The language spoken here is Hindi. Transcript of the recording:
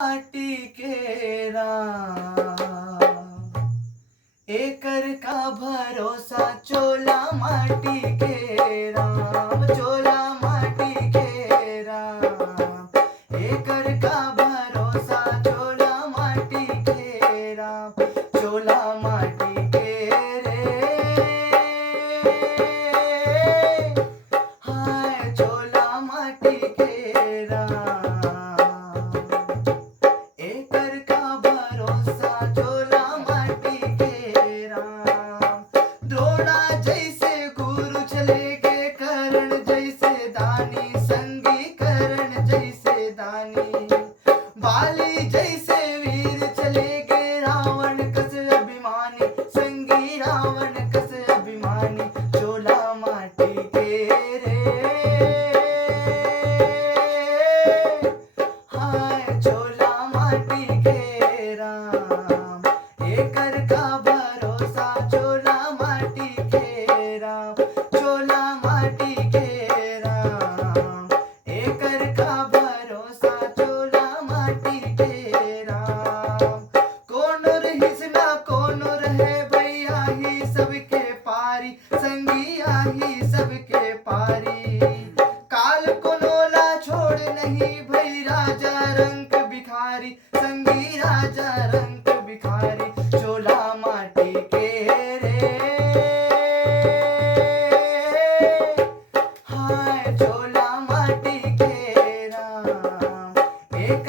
माटी के राम, एकर का भरोसा चोला माटी के राम, चोला माटी के राम, एकर का भरोसा चोला माटी के राम, चोला माटी के रे, हाय चोला माटी के राम, एकर का भरोसा चोला माटी के राम। द्रोणा जैसे गुरु चले गे, कर्ण जैसे दानी, संगी कर्ण जैसे दानी, बाली जैसे वीर चले गे, रावण कस अभिमानी, संगी रावण कस अभिमानी, चोला माटी के रे, हाय चोला माटी के राम, एकर का भरोसा चोला माटी के राम, चोला माटी के राम, एकर का भरोसा चोला माटी के राम। कोनो रहिस ना कोनो रहे, भैया ही सबके पारी, संगी आही सबके पारी, काल कोनो ला छोड़ नहीं, भई राजा रंक भिखारी, संगी राजा रंक भिखारी, चोला माटी के रे, हाय चोला माटी के राम, एक